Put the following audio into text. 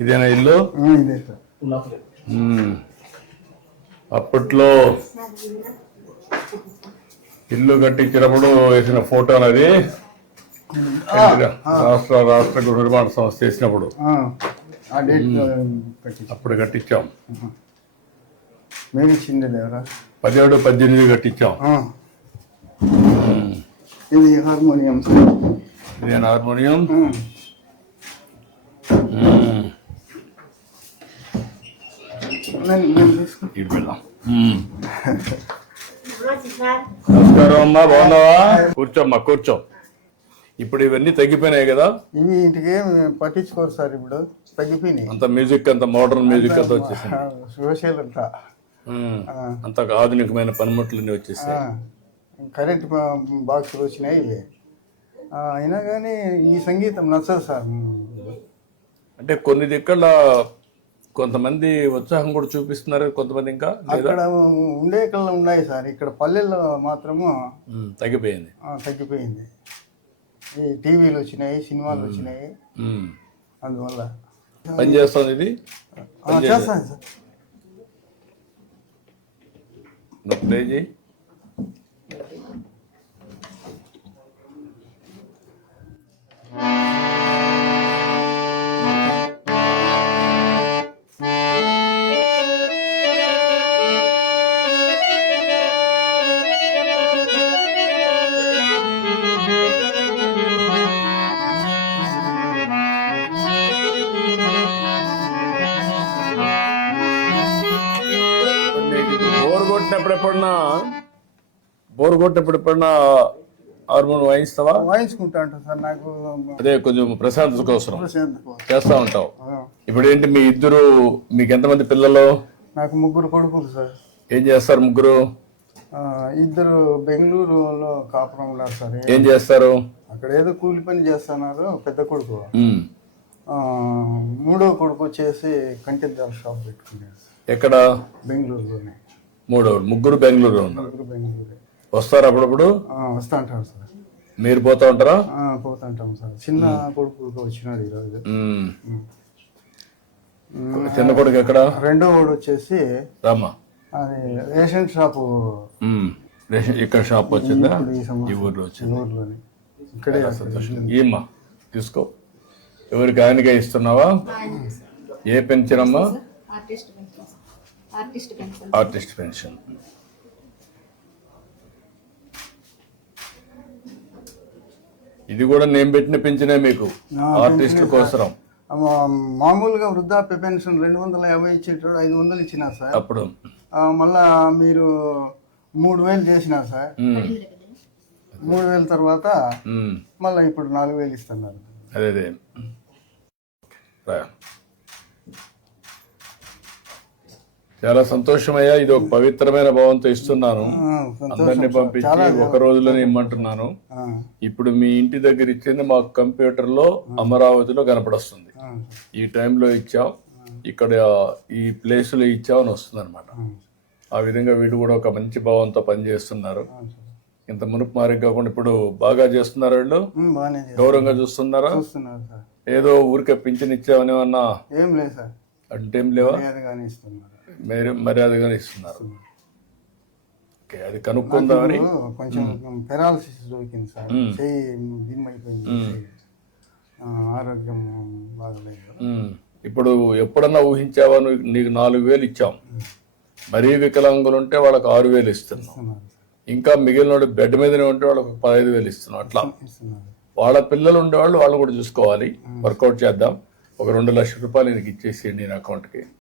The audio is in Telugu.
ఇదేనా ఇల్లు? ఇదే సార్. అప్పట్లో ఇల్లు కట్టించినప్పుడు వేసిన ఫోటోలు అది రాష్ట్ర గృహ నిర్మాణ సంస్థ చేసినప్పుడు అప్పుడు కట్టించాం. మేము ఇచ్చింది లేవరా 17, 18 కట్టించాం. ఇది హార్మోనియం. ఇదేనా హార్మోనియం? నమస్కారం అమ్మా, బాగున్నావా? కూర్చోమ్మా, కూర్చో. ఇప్పుడు ఇవన్నీ తగ్గిపోయినాయి కదా? ఇవి ఇంటికి పట్టించుకోరు సార్, ఇప్పుడు తగ్గిపోయినాయి. అంత మ్యూజిక్, అంత మోడర్న్ మ్యూజిక్ అంతా వచ్చేసింది. సోషల్ అంతా అంత ఆధునికమైన పనిముట్లన్నీ వచ్చేసాయి. కరెంట్ బాక్సులు వచ్చినాయి ఇవి. అయినా కానీ ఈ సంగీతం నచ్చదు సార్. అంటే కొన్ని దిక్కల కొంతమంది ఉత్సాహం కూడా చూపిస్తున్నారు, కొంతమంది ఇంకా అక్కడ ఉండే కళ్ళు ఉన్నాయి సార్. ఇక్కడ పల్లెల్లో మాత్రము తగ్గిపోయింది. ఈ టీవీలు వచ్చినాయి, సినిమాలు వచ్చినాయి, అందువల్ల పని చేస్తుంది. ఇది చేస్తాను సార్. ప్లే చేయి. బోర్ కొట్టినప్పుడు ఎప్పుడన్నా హార్మోన్ వాయిస్తావా? వాయించుకుంటా ఉంటాను సార్. నాకు అదే కొంచెం ప్రశాంతత కోసం చేస్తా ఉంటావు. ఇప్పుడు ఏంటి మీకు ఎంతమంది పిల్లలు? నాకు 3 కొడుకులు సార్. ఏం చేస్తారు ముగ్గురు? 2 బెంగళూరులో కాపురం ఉన్నారు సార్. ఏం చేస్తారు అక్కడ? ఏదో కూలి పని చేస్తున్నారు పెద్ద కొడుకు. 3వ కొడుకు వచ్చేసి కంటిద్దాల షాప్ పెట్టుకున్నాడు. ఎక్కడ? బెంగళూరులోనే. ముగ్గురు బెంగళూరులో ఉన్నారు. వస్తారు అప్పుడప్పుడు? వస్తా ఉంటారు సార్. మీరు పోతా ఉంటారా? పోతా ఉంటాం సార్. చిన్న కొడుకు వచ్చినాడు ఈరోజు. చిన్న కొడుకు ఎక్కడ? 2వ వాడు వచ్చేసి రామా, అది రేషన్ షాపు. ఇక్కడ షాప్ వచ్చిందా? ఈ ఊర్లో వచ్చింది. ఊర్లోనే ఇక్కడే. ఏమ్మా తీసుకో. ఎవరికి? ఆయనకే ఇస్తున్నావా? ఏ పెన్షన్ అమ్మా? Artist pension. ఇది కూడా నేను పెట్టిన పెన్షనే మీకు, ఆర్టిస్టుల కోసం. మామూలుగా వృద్ధాప్య పెన్షన్ 250 ఇచ్చేటప్పుడు 500 ఇచ్చినారు సార్. అప్పుడు మళ్ళా మీరు 3000 చేసినారు సార్. 3000 తర్వాత మళ్ళీ ఇప్పుడు 4000 ఇస్తున్నారు. అదే చాలా సంతోషమయ్యా. ఇది ఒక పవిత్రమైన భావంతో ఇస్తున్నాను. అందరినీ పంపించి ఒక రోజులోనే ఇమ్మంటున్నాను. ఇప్పుడు మీ ఇంటి దగ్గర ఇచ్చింది మాకు కంప్యూటర్లో అమరావతిలో కనపడొస్తుంది. ఈ టైంలో ఇచ్చావు, ఇక్కడ ఈ ప్లేస్లో ఇచ్చావు అని వస్తుంది అనమాట. ఆ విధంగా వీడు కూడా ఒక మంచి భావంతో పనిచేస్తున్నారు. ఇంత మునుపు మారికి కాకుండా ఇప్పుడు బాగా చేస్తున్నారు. వీళ్ళు గౌరవంగా చూస్తున్నారా? ఏదో ఊరికే పింఛన్ ఇచ్చావని అన్నా? ఏం లేదు సార్. అంటే ఏం లేవా? మర్యాదగానే ఇస్తున్నారు. అది కనుక్కుందామని. కొంచెం పెరాలసిస్ దొరికింది సార్. చెయ్యి దిమ్మైపోయింది, ఆరోగ్యం బాగలేదు. ఇప్పుడు ఎప్పుడన్నా ఊహించావా? నీకు 4000 ఇచ్చాం. మరీ వికలాంగులు ఉంటే వాళ్ళకి 6000 ఇస్తున్నాం. ఇంకా మిగిలిన బెడ్ మీదనే ఉంటే వాళ్ళకి 15,000 ఇస్తున్నాం. అట్లా వాళ్ళ పిల్లలు ఉండేవాళ్ళు వాళ్ళు కూడా చూసుకోవాలి. వర్కౌట్ చేద్దాం. ఒక 2 లక్షల రూపాయలు నీకు ఇచ్చేసేయండి నేను అకౌంట్కి.